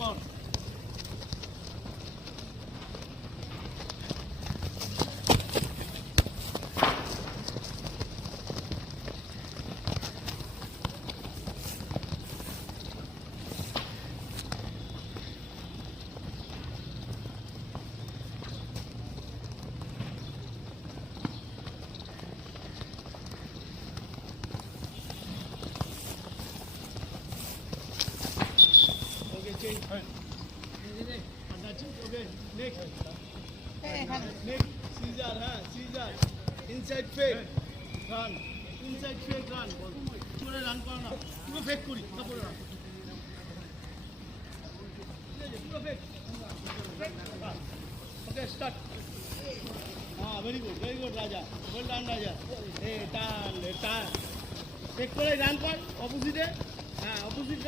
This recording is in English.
কর। Change. Okay, next. Next. Caesar, Caesar. Inside fake. Run. Inside fake run. পুরো run করো না। পুরো ফেক করি। তারপরে রান। পুরো fake. Okay, start. Very good, Raja. Well done, Raja. Hey, turn. Fake করে রান কর, opposite. Opposite.